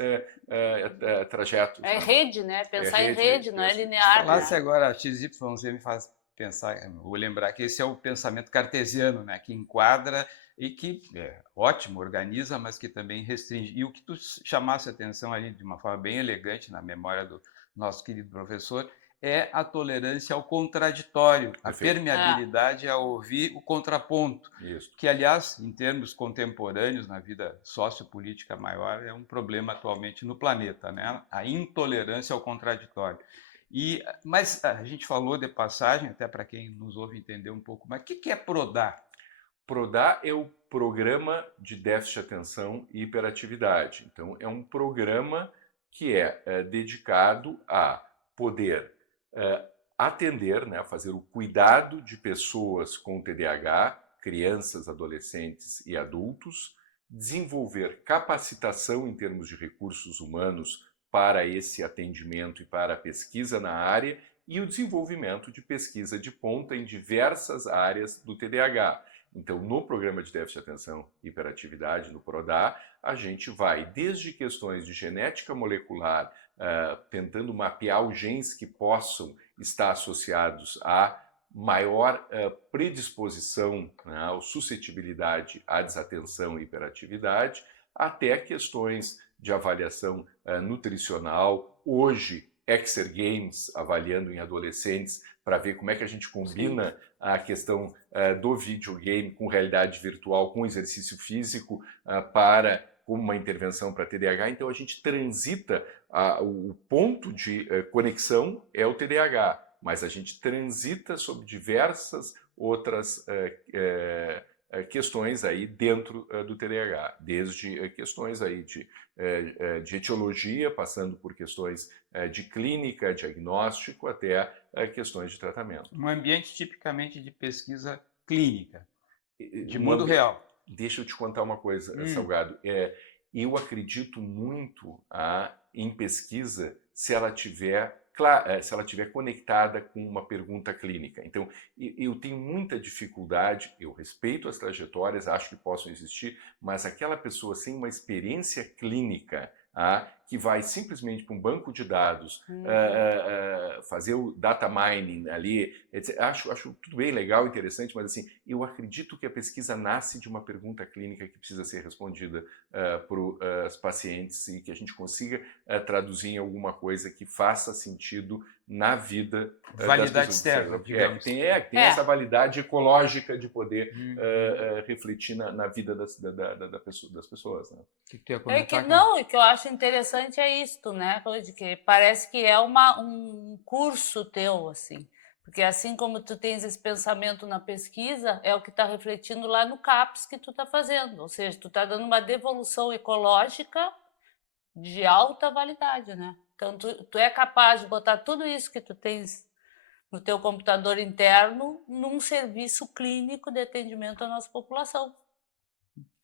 trajetos. Rede, né? Pensar em rede, não é linear. Falasse agora XYZ me faz pensar, vou lembrar que esse é o pensamento cartesiano, né, que enquadra e que ótimo, organiza, mas que também restringe. E o que tu chamasse a atenção ali de uma forma bem elegante na memória do nosso querido professor é a tolerância ao contraditório, a Perfeito. permeabilidade a ouvir o contraponto, Isso. que, aliás, em termos contemporâneos, na vida sociopolítica maior, é um problema atualmente no planeta, né? A intolerância ao contraditório. Mas a gente falou de passagem, até para quem nos ouve entender um pouco mais, o que é PRODAR? PRODAR é o Programa de Déficit de Atenção e Hiperatividade. Então, é um programa que é dedicado a poder atender, né, fazer o cuidado de pessoas com TDAH, crianças, adolescentes e adultos, desenvolver capacitação em termos de recursos humanos para esse atendimento e para a pesquisa na área e o desenvolvimento de pesquisa de ponta em diversas áreas do TDAH. Então, no Programa de Déficit de Atenção e Hiperatividade, no PRODAR, a gente vai desde questões de genética molecular, tentando mapear os genes que possam estar associados a maior predisposição, né, ou suscetibilidade à desatenção e hiperatividade, até questões de avaliação nutricional. Hoje, Exergames, avaliando em adolescentes, para ver como é que a gente combina a questão do videogame com realidade virtual, com exercício físico, como uma intervenção para TDAH. Então, a gente transita, o ponto de conexão é o TDAH, mas a gente transita sobre diversas outras questões aí dentro do TDAH, desde questões aí de etiologia, passando por questões de clínica, diagnóstico, até questões de tratamento. Um ambiente tipicamente de pesquisa clínica, de mundo real. Deixa eu te contar uma coisa, Salgado. Eu acredito muito em pesquisa se ela tiver conectada com uma pergunta clínica. Então, eu tenho muita dificuldade, eu respeito as trajetórias, acho que possam existir, mas aquela pessoa sem uma experiência clínica, que vai simplesmente para um banco de dados, fazer o data mining ali, acho tudo bem legal, interessante, mas assim, eu acredito que a pesquisa nasce de uma pergunta clínica que precisa ser respondida para os pacientes e que a gente consiga traduzir em alguma coisa que faça sentido na vida validade das pessoas. externa, digamos. Tem essa validade ecológica de poder refletir na vida das pessoas. Né? Que tu ia comentar, o que eu acho interessante é isto, né? De que parece que é um curso teu, assim. Porque assim como tu tens esse pensamento na pesquisa, é o que está refletindo lá no CAPS que tu está fazendo. Ou seja, tu está dando uma devolução ecológica de alta validade, né? Então, tu é capaz de botar tudo isso que tu tens no teu computador interno num serviço clínico de atendimento à nossa população.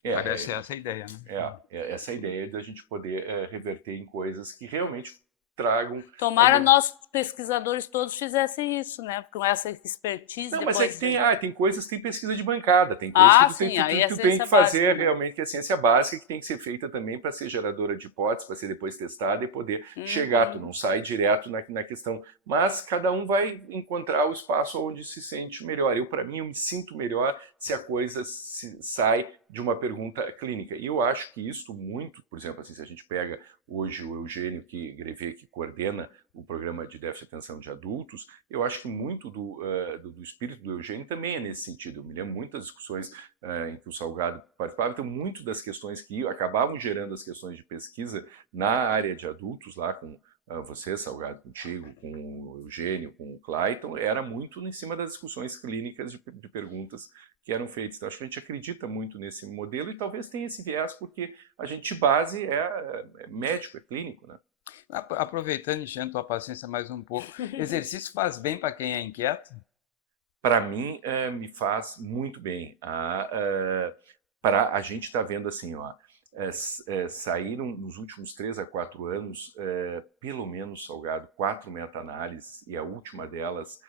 Parece essa a ideia, né? Essa ideia da gente poder reverter em coisas que realmente tragam... Tomara nossos pesquisadores todos fizessem isso, né? Com essa expertise. Não, mas é que tem coisas, tem pesquisa de bancada, tem coisas que tu tem que fazer básica, realmente, que é a ciência básica, que tem que ser feita também para ser geradora de hipóteses, para ser depois testada e poder chegar. Tu não sai direto na questão, mas cada um vai encontrar o espaço onde se sente melhor. Para mim, eu me sinto melhor se a coisa sai de uma pergunta clínica. E eu acho que isso muito, por exemplo, assim, se a gente pega hoje o Eugênio Grevet, que coordena o programa de déficit de atenção de adultos, eu acho que muito do espírito do Eugênio também é nesse sentido. Eu me lembro muitas discussões em que o Salgado participava, então muito das questões que acabavam gerando as questões de pesquisa na área de adultos, lá com você, Salgado, contigo, com o Eugênio, com o Clayton, era muito em cima das discussões clínicas de perguntas que eram feitas. Então, acho que a gente acredita muito nesse modelo e talvez tenha esse viés porque a gente base é médico, é clínico, né? Aproveitando e enchendo tua paciência mais um pouco, exercício faz bem para quem é inquieto? Para mim, me faz muito bem. A gente está vendo assim, saíram nos últimos 3 a 4 anos, pelo menos, Salgado, 4 meta-análises, e a última delas,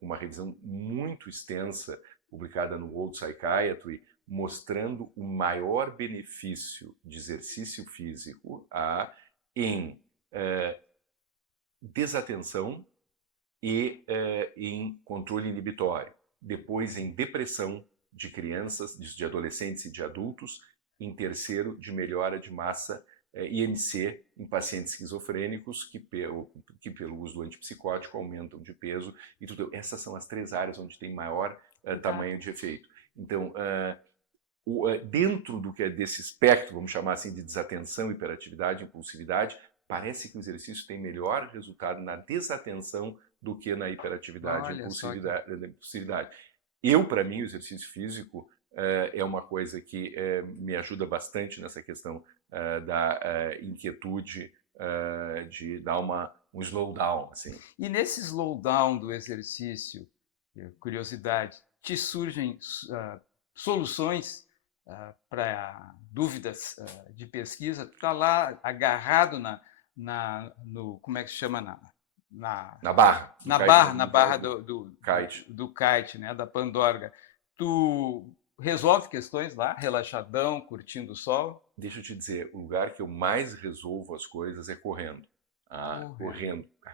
uma revisão muito extensa, publicada no World Psychiatry, mostrando o maior benefício de exercício físico em desatenção e em controle inibitório, depois em depressão de crianças, de adolescentes e de adultos, em terceiro de melhora de massa IMC em pacientes esquizofrênicos que pelo uso do antipsicótico aumentam de peso e tudo. Essas são as 3 áreas onde tem maior tamanho de efeito. Então, dentro do que é desse espectro, vamos chamar assim, de desatenção, hiperatividade, impulsividade, parece que o exercício tem melhor resultado na desatenção do que na hiperatividade e impulsividade. Para mim, o exercício físico é uma coisa que me ajuda bastante nessa questão da inquietude, de dar um slowdown. Assim. E nesse slowdown do exercício, curiosidade, te surgem soluções para dúvidas de pesquisa? Tu está lá agarrado no como é que se chama? Na barra. Na barra do kite, né, da Pandorga. Tu resolve questões lá, relaxadão, curtindo o sol? Deixa eu te dizer, o lugar que eu mais resolvo as coisas é correndo.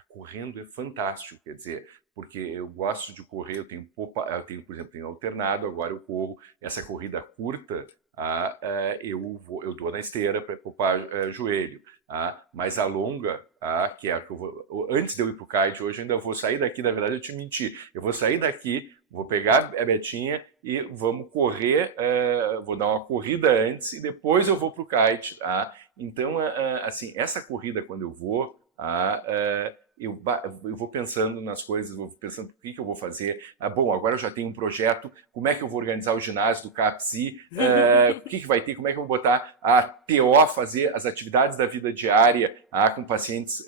Correndo é fantástico, quer dizer, porque eu gosto de correr, eu tenho, por exemplo, tenho alternado, agora eu corro essa corrida curta, eu dou na esteira para poupar joelho. Mas a longa, que é a que eu vou, antes de eu ir para o kite hoje, eu ainda vou sair daqui, na verdade eu te menti, eu vou sair daqui, vou pegar a Betinha e vamos correr, vou dar uma corrida antes e depois eu vou para o kite. Então, assim, essa corrida quando eu vou, eu vou pensando nas coisas, vou pensando o que eu vou fazer. Bom, agora eu já tenho um projeto, como é que eu vou organizar o ginásio do CAPSI, o que vai ter, como é que eu vou botar a TO, fazer as atividades da vida diária com pacientes,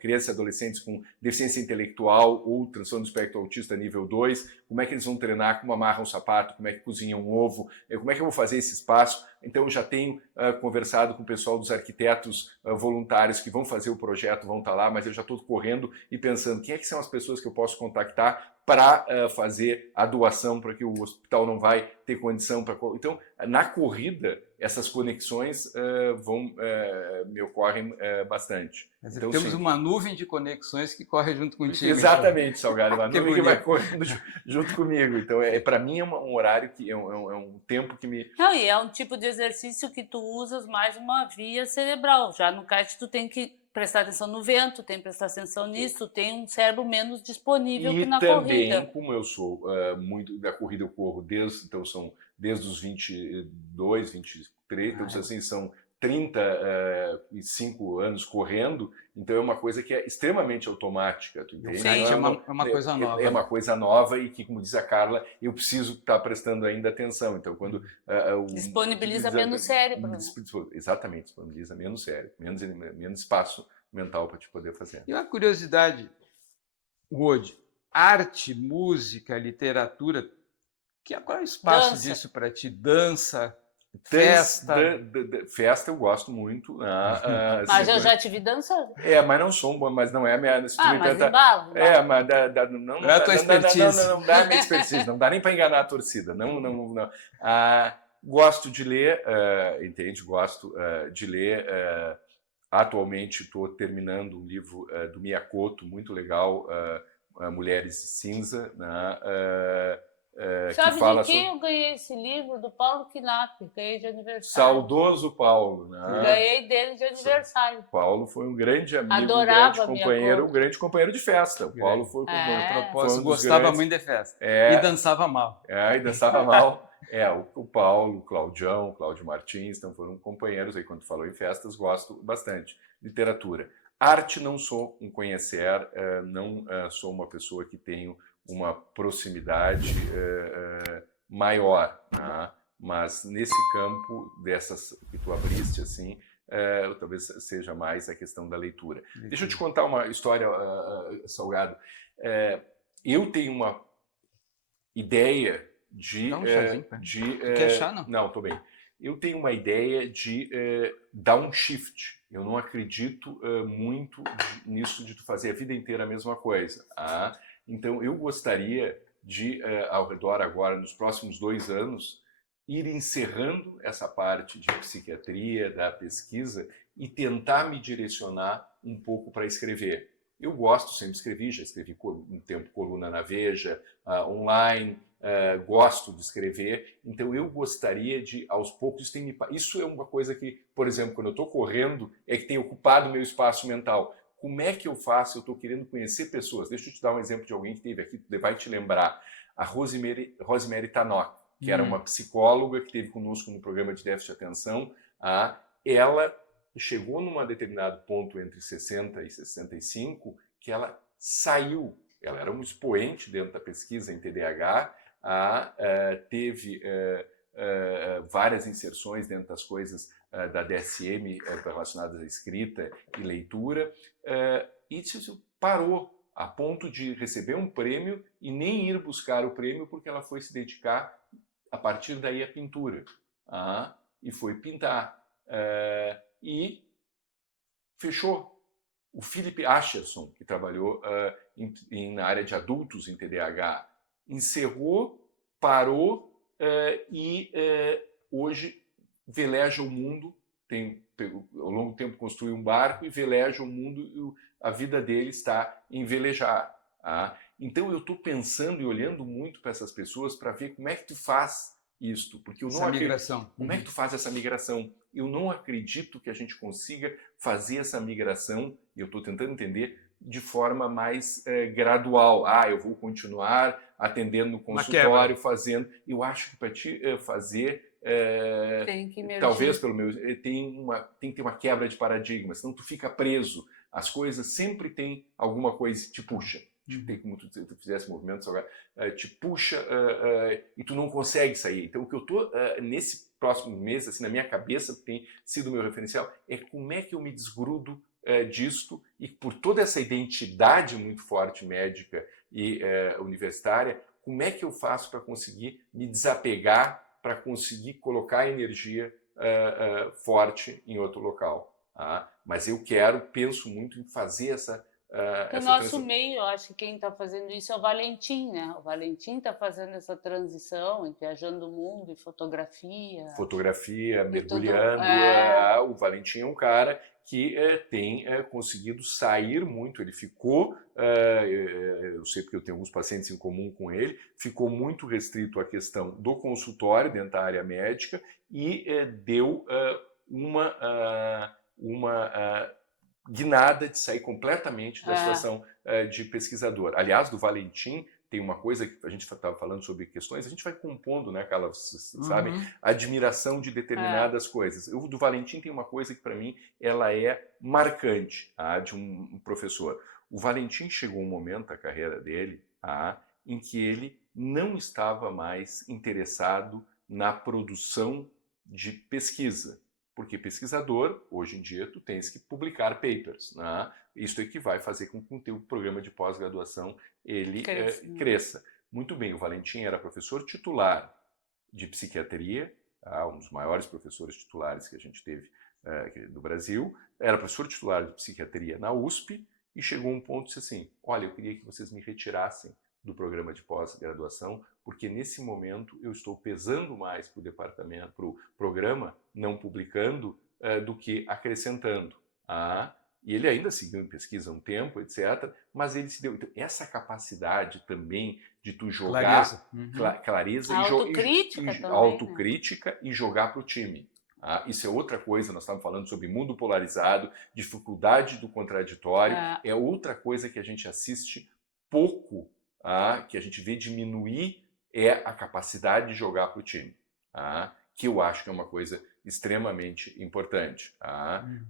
crianças e adolescentes com deficiência intelectual ou transtorno do espectro autista nível 2, como é que eles vão treinar, como amarram um sapato, como é que cozinham um ovo, como é que eu vou fazer esse espaço. Então, eu já tenho conversado com o pessoal dos arquitetos voluntários que vão fazer o projeto, vão estar lá, mas eu já estou correndo e pensando quem é que são as pessoas que eu posso contactar para fazer a doação, para que o hospital não vai ter condição para... Então, na corrida, essas conexões me ocorrem bastante. Então, temos uma nuvem de conexões que corre junto contigo. Exatamente, Salgado, uma nuvem que vai correndo junto comigo. Então, para mim é um horário, que é um tempo que me... Não, e é um tipo de exercício que tu usas mais uma via cerebral. Já no kite tu tem que prestar atenção no vento, tem que prestar atenção nisso, tu tem um cérebro menos disponível que na corrida. E também, como eu sou muito da corrida, eu corro desde os 22, 23, então assim, são 35 anos correndo, então é uma coisa que é extremamente automática, tu entende? Sim, é uma coisa nova. É uma coisa nova e que, como diz a Carla, eu preciso estar prestando ainda atenção. Então, quando... disponibiliza menos cérebro. Exatamente, disponibiliza menos cérebro, menos espaço mental para te poder fazer. E uma curiosidade, Woody, arte, música, literatura, qual é o espaço disso para ti? Dança? Festa? Festa eu gosto muito. Mas eu já te vi dançando. Mas não sou bom, mas não é a minha... mas embalo. Mas não é a tua expertise. Não dá a minha expertise, não dá nem para enganar a torcida. Não. Gosto de ler, entende? Gosto de ler. Atualmente estou terminando um livro do Miyakoto, muito legal, Mulheres de Cinza, Sabe que fala de quem eu ganhei esse livro? Do Paulo Knapp, ganhei de aniversário. Saudoso Paulo. Ganhei dele de aniversário. Paulo foi um grande amigo, Adorava um grande companheiro de festa. O Paulo foi gostava muito de festa. E dançava mal. E dançava mal. O Paulo, o Cláudio Martins, então foram companheiros aí quando falou em festas, gosto bastante. Literatura. Arte não sou um conhecer, não sou uma pessoa que tenho uma proximidade maior, mas nesse campo dessas que tu abriste, assim, talvez seja mais a questão da leitura. Deixa eu te contar uma história, Salgado. Eu tenho uma ideia de... Quer chá, não? Não, tô bem. Eu tenho uma ideia de downshift. Eu não acredito muito nisso de tu fazer a vida inteira a mesma coisa. Então, eu gostaria de, ao redor agora, nos próximos 2 anos, ir encerrando essa parte de psiquiatria, da pesquisa, e tentar me direcionar um pouco para escrever. Eu gosto, sempre escrevi, já escrevi um tempo coluna na Veja, online, gosto de escrever, então eu gostaria de, aos poucos, isso é uma coisa que, por exemplo, quando eu estou correndo, é que tem ocupado o meu espaço mental. Como é que eu faço? Eu estou querendo conhecer pessoas. Deixa eu te dar um exemplo de alguém que teve aqui, vai te lembrar. A Rosemary Tannock, que era uma psicóloga que esteve conosco no programa de déficit de atenção. Ela chegou num determinado ponto entre 60 e 65 que ela saiu. Ela era um expoente dentro da pesquisa em TDAH, teve várias inserções dentro das coisas da DSM relacionadas à escrita e leitura, e isso parou a ponto de receber um prêmio e nem ir buscar o prêmio porque ela foi se dedicar a partir daí à pintura, e foi pintar, e fechou. O Philip Asherson, que trabalhou na área de adultos em TDAH, encerrou, parou e hoje veleja o mundo, ao longo do tempo construiu um barco e veleja o mundo, e a vida dele está em velejar. Então eu estou pensando e olhando muito para essas pessoas para ver como é que tu faz isto, porque eu não Essa migração. Como é que tu faz essa migração? Eu não acredito que a gente consiga fazer essa migração, e eu estou tentando entender, de forma mais gradual. Eu vou continuar atendendo no consultório, fazendo. Eu acho que para te fazer, tem que emergir. Talvez pelo meu, tem que ter uma quebra de paradigma, senão tu fica preso. As coisas sempre tem alguma coisa que te puxa. Tem como tu fizesse movimentos agora, te puxa e tu não consegue sair. Então o que eu estou nesse próximo mês, assim, na minha cabeça, que tem sido o meu referencial, é como é que eu me desgrudo disto, e por toda essa identidade muito forte médica e universitária, como é que eu faço para conseguir me desapegar, para conseguir colocar energia forte em outro local. Mas eu penso muito em fazer essa No nosso meio, eu acho que quem está fazendo isso é o Valentim, né? O Valentim está fazendo essa transição, viajando o mundo, e fotografia. Fotografia, mergulhando. O Valentim é um cara que tem conseguido sair muito. Ele ficou, eu sei porque eu tenho alguns pacientes em comum com ele, ficou muito restrito à questão do consultório dentro da área médica e deu uma guinada de sair completamente da situação de pesquisador. Aliás, do Valentim, tem uma coisa que a gente estava falando sobre questões, a gente vai compondo, né, Carla, sabe? Admiração de determinadas coisas. O do Valentim tem uma coisa que, para mim, ela é marcante, de um professor. O Valentim chegou um momento da carreira dele em que ele não estava mais interessado na produção de pesquisa. Porque pesquisador, hoje em dia, tu tens que publicar papers. Isso é que vai fazer com que o teu programa de pós-graduação ele cresça. Muito bem, o Valentim era professor titular de psiquiatria, um dos maiores professores titulares que a gente teve no Brasil, era professor titular de psiquiatria na USP, e chegou um ponto e disse assim: olha, eu queria que vocês me retirassem do programa de pós-graduação, porque nesse momento eu estou pesando mais para o departamento, para o programa, não publicando, do que acrescentando. E ele ainda seguiu em pesquisa um tempo, etc., mas ele se deu. Então, essa capacidade também de tu jogar clareza autocrítica e jogar para o time. Isso é outra coisa, nós estávamos falando sobre mundo polarizado, dificuldade do contraditório, é outra coisa que a gente assiste pouco, que a gente vê diminuir, é a capacidade de jogar para o time, que eu acho que é uma coisa extremamente importante.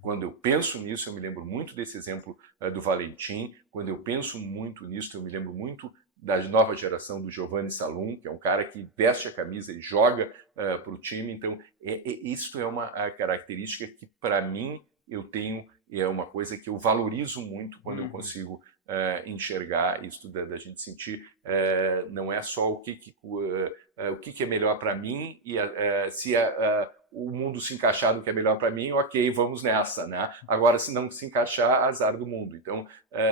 Quando eu penso nisso, eu me lembro muito desse exemplo do Valentim. Quando eu penso muito nisso, eu me lembro muito da nova geração do Giovanni Salum, que é um cara que veste a camisa e joga para o time. Então, isso é uma característica que, para mim, eu tenho, é uma coisa que eu valorizo muito quando eu consigo enxergar isso da gente sentir, não é só o que é melhor para mim, e se o mundo se encaixar no que é melhor para mim, ok, vamos nessa, né? Agora, se não se encaixar, azar do mundo. Então,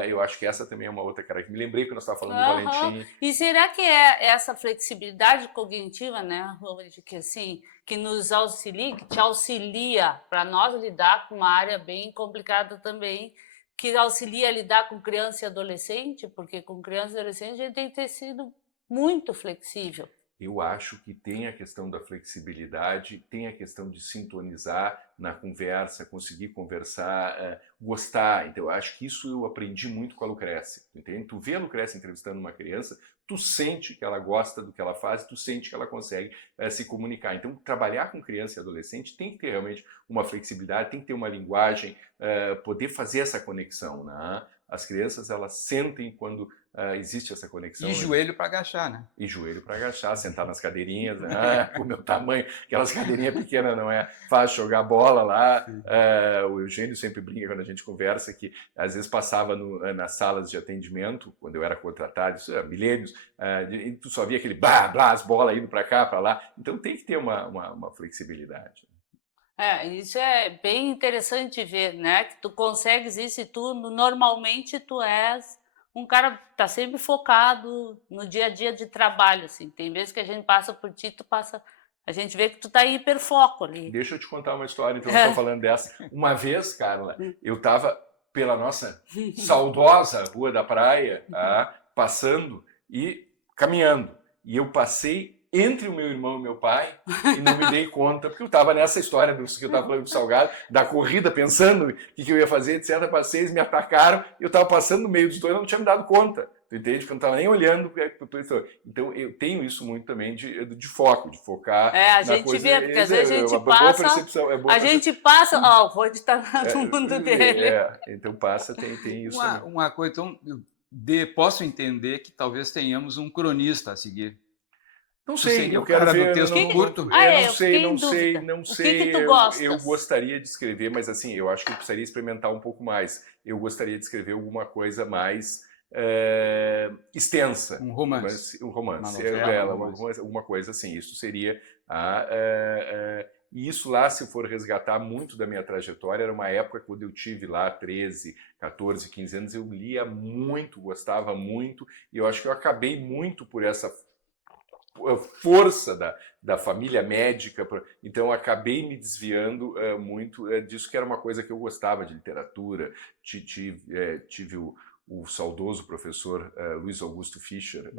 eu acho que essa também é uma outra característica. Me lembrei que nós estávamos falando do Valentim. E será que é essa flexibilidade cognitiva, né, que assim, que nos auxilia, que te auxilia para nós lidar com uma área bem complicada também, que auxilia a lidar com criança e adolescente, porque com criança e adolescente a gente tem que ter sido muito flexível. Eu acho que tem a questão da flexibilidade, tem a questão de sintonizar na conversa, conseguir conversar, gostar. Então, eu acho que isso eu aprendi muito com a Lucrécia, entende? Tu vê a Lucrécia entrevistando uma criança, tu sente que ela gosta do que ela faz, tu sente que ela consegue se comunicar. Então, trabalhar com criança e adolescente tem que ter realmente uma flexibilidade, tem que ter uma linguagem, poder fazer essa conexão, né? As crianças, elas sentem quando existe essa conexão. E joelho para agachar, né? E joelho para agachar, sentar nas cadeirinhas, né? Com o meu tamanho, aquelas cadeirinhas pequenas, não é fácil jogar bola lá. O Eugênio sempre brinca quando a gente conversa que às vezes passava nas salas de atendimento, quando eu era contratado, isso há milênios, e tu só via aquele blá, blá, as bolas indo para cá, para lá. Então tem que ter uma flexibilidade. Isso é bem interessante ver, né? Que tu consegues isso e tu, normalmente, tu és um cara que tá sempre focado no dia a dia de trabalho, assim. Tem vezes que a gente passa por ti, a gente vê que tu tá em hiperfoco ali. Deixa eu te contar uma história, então, eu tô falando dessa. Uma vez, Carla, eu tava pela nossa saudosa Rua da Praia, passando e caminhando. E eu passei entre o meu irmão e meu pai e não me dei conta, porque eu estava nessa história que eu estava falando do salgado, da corrida, pensando o que eu ia fazer, etc. Passei, eles me atacaram, eu estava passando no meio dos dois e não tinha me dado conta. Tu entende? Porque eu não estava nem olhando. Então, eu tenho isso muito também de foco, de focar. A gente vê, porque às vezes a gente passa. A gente passa, o Rod está no mundo dele. Então passa, tem isso. Uma coisa, então, posso entender que talvez tenhamos um cronista a seguir. Não sei, eu quero ver do texto curto. Não sei. O que tu gostas? Eu gostaria de escrever, mas assim, eu acho que eu precisaria experimentar um pouco mais. Eu gostaria de escrever alguma coisa mais extensa. Um romance. Um romance. Alguma coisa assim. Isso seria... E isso lá, se eu for resgatar muito da minha trajetória, era uma época quando eu tive lá 13, 14, 15 anos, eu lia muito, gostava muito, e eu acho que eu acabei muito por essa força da família médica, então eu acabei me desviando muito disso, que era uma coisa que eu gostava, de literatura. Tive o saudoso professor Luiz Augusto Fischer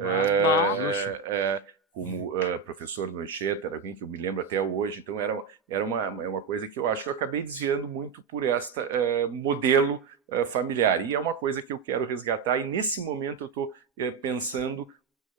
como professor no Anchieta, alguém que eu me lembro até hoje. Então era uma coisa que eu acho que eu acabei desviando muito por esta modelo familiar, e é uma coisa que eu quero resgatar, e nesse momento eu estou pensando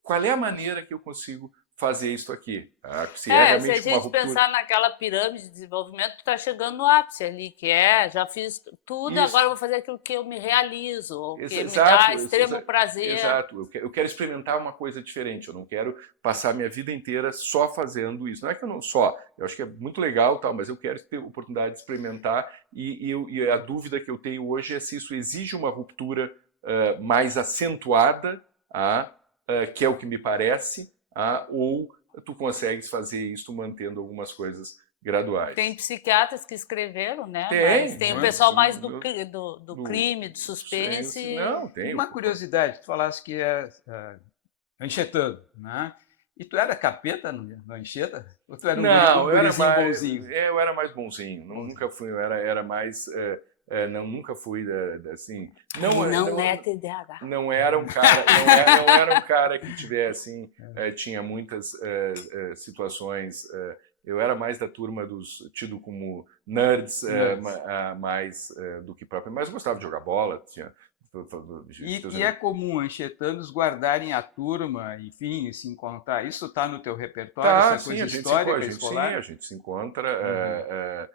qual é a maneira que eu consigo fazer isso aqui. Se a gente pensar naquela pirâmide de desenvolvimento, tu está chegando no ápice ali, que já fiz tudo, isso. Agora eu vou fazer aquilo que eu me realizo, ou que me dá extremo prazer. Exato, eu quero experimentar uma coisa diferente, eu não quero passar minha vida inteira só fazendo isso. Não é que eu não eu acho que é muito legal, mas eu quero ter oportunidade de experimentar, e a dúvida que eu tenho hoje é se isso exige uma ruptura mais acentuada, que é o que me parece, ou tu consegues fazer isso mantendo algumas coisas graduais. Tem psiquiatras que escreveram, né? Mas tem o pessoal mais do crime, do suspense. Não, tem. Uma curiosidade, tu falaste que é anchetano, né? E tu era capeta no Anchieta? Ou tu era eu era mais bonzinho? Eu era mais bonzinho. Nunca fui, eu era mais... nunca fui assim. Não é TDAH. Não era um cara que tivesse tinha muitas situações. Eu era mais da turma dos tido como nerds, mais do que próprio. Mas gostava de jogar bola. E é comum anchietanos guardarem a turma, enfim, se encontrar. Isso está no teu repertório, essa coisa histórica escolar? Sim, a gente se encontra.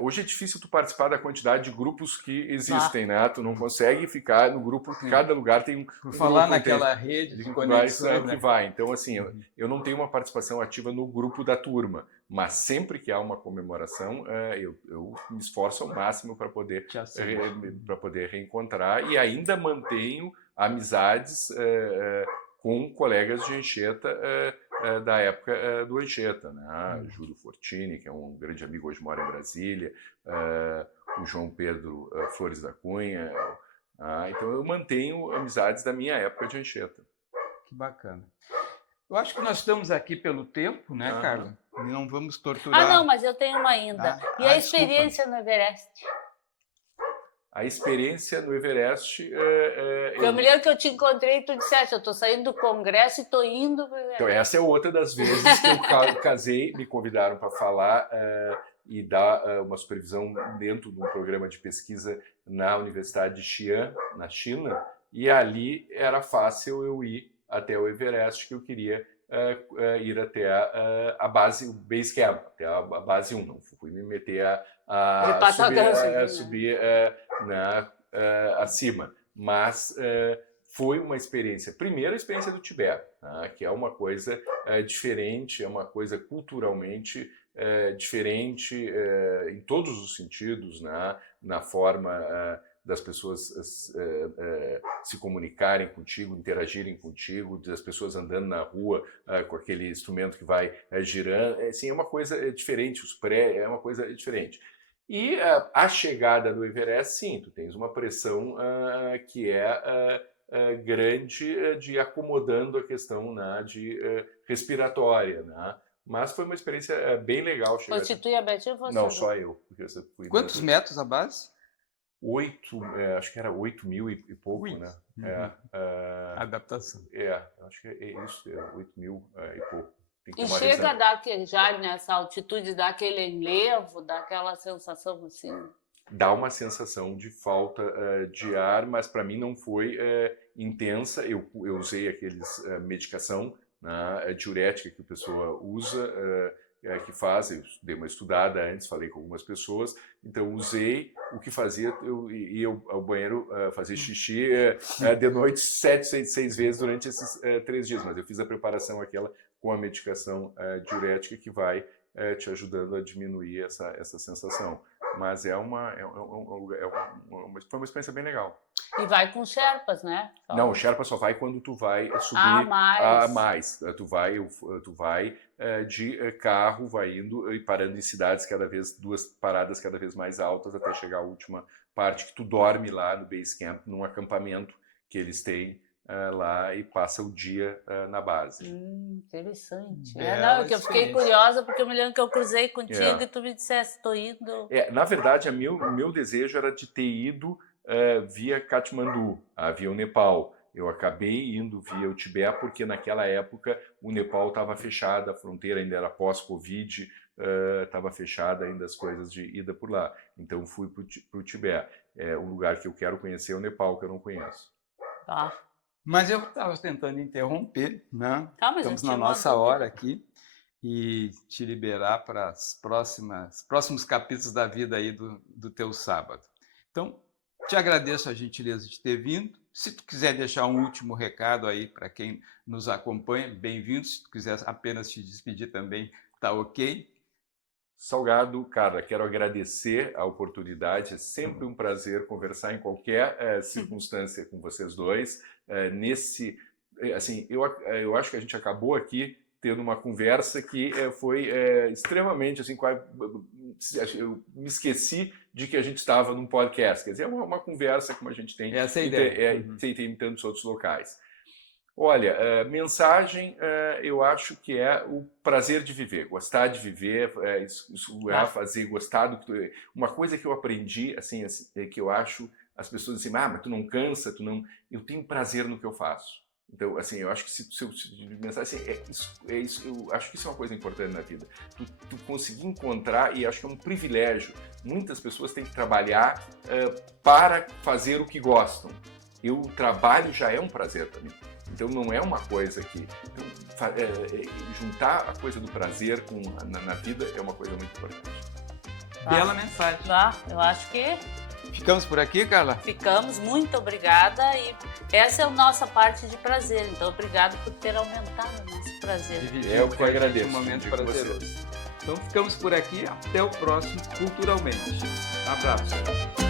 Hoje é difícil tu participar da quantidade de grupos que existem, né? Tu não consegue ficar no grupo, cada lugar tem Por falar naquela rede de conexões, que vai. Então, assim, eu não tenho uma participação ativa no grupo da turma, mas sempre que há uma comemoração, eu me esforço ao máximo para poder reencontrar, e ainda mantenho amizades com colegas de Anchieta da época do Anchieta, né? Júlio Fortini, que é um grande amigo, hoje mora em Brasília, o João Pedro Flores da Cunha. Então eu mantenho amizades da minha época de Anchieta. Que bacana. Eu acho que nós estamos aqui pelo tempo, né, Carla? Não vamos torturar. Não, mas eu tenho uma ainda. E a experiência no Everest? A experiência no Everest... Eu me lembro que eu te encontrei e tu disseste, eu estou saindo do congresso e estou indo... Então, essa é outra das vezes que eu casei, me convidaram para falar e dar uma supervisão dentro de um programa de pesquisa na Universidade de Xi'an, na China, e ali era fácil eu ir até o Everest, que eu queria ir até a base, o Base Camp, até a base 1, não fui me meter a subir acima, mas foi uma experiência, primeiro a experiência do Tibete, que é uma coisa diferente, é uma coisa culturalmente diferente em todos os sentidos, na forma das pessoas se comunicarem contigo, interagirem contigo, das pessoas andando na rua com aquele instrumento que vai girando, assim, é uma coisa diferente, é uma coisa diferente. E a chegada do Everest, sim, tu tens uma pressão que grande de ir acomodando a questão de respiratória, mas foi uma experiência bem legal. Fosse tu e a Betinha ou fosse Não, só eu. Porque eu fui Quantos metros a base? 8, acho que era 8 mil e pouco, né? Adaptação. Acho que é isso, 8 mil e pouco. E chega a dar já nessa altitude, dá aquele enlevo, dá aquela sensação assim? Dá uma sensação de falta de ar, mas para mim não foi intensa. Eu usei aqueles medicação diurética que a pessoa usa, que faz, eu dei uma estudada antes, falei com algumas pessoas, então usei o que fazia, eu ia ao banheiro fazer xixi de noite 6 vezes durante esses 3 dias, mas eu fiz a preparação aquela com a medicação diurética que vai te ajudando a diminuir essa sensação. Mas foi uma experiência bem legal. E vai com Sherpas, né? Não, o Sherpa só vai quando tu vai subir a mais. Tu vai de carro, vai indo e parando em cidades 2 paradas cada vez mais altas até chegar à última parte, que tu dorme lá no Base Camp, num acampamento que eles têm lá e passa o dia na base. Interessante. Que eu fiquei curiosa porque eu me lembro que eu cruzei contigo e tu me disseste, estou indo... Na verdade, o meu desejo era de ter ido via Katmandu, via o Nepal. Eu acabei indo via o Tibete porque naquela época o Nepal estava fechado, a fronteira ainda era pós-Covid, estava fechada ainda as coisas de ida por lá. Então fui para o Tibete. Um lugar que eu quero conhecer é o Nepal, que eu não conheço. Mas eu estava tentando interromper, né? Mas estamos na nossa hora aqui e te liberar para os próximos capítulos da vida aí do teu sábado. Então, te agradeço a gentileza de ter vindo. Se tu quiser deixar um último recado aí para quem nos acompanha, bem-vindo. Se tu quiser apenas te despedir também, tá ok. Salgado, cara, quero agradecer a oportunidade. É sempre um prazer conversar em qualquer circunstância com vocês dois. Eu acho que a gente acabou aqui tendo uma conversa que foi extremamente assim, eu me esqueci de que a gente estava num podcast. Quer dizer, é uma conversa como a gente tem essa ideia. Tem em tantos outros locais. Olha, mensagem, eu acho que é o prazer de viver, gostar de viver, fazer, gostar uma coisa que eu aprendi, assim, que eu acho, as pessoas dizem, mas tu não cansa, eu tenho prazer no que eu faço. Então, assim, eu acho que se mensagem assim, isso, eu acho que isso é uma coisa importante na vida. Tu conseguir encontrar, e acho que é um privilégio. Muitas pessoas têm que trabalhar para fazer o que gostam. O trabalho já é um prazer para mim. Então não é uma coisa que... juntar a coisa do prazer na vida é uma coisa muito importante. Bela mensagem. Eu acho que... Ficamos por aqui, Carla? Ficamos, muito obrigada. E essa é a nossa parte de prazer. Então, obrigado por ter aumentado o nosso prazer. Eu que agradeço. Um momento prazeroso. Então ficamos por aqui. Até o próximo Culturalmente. Um abraço.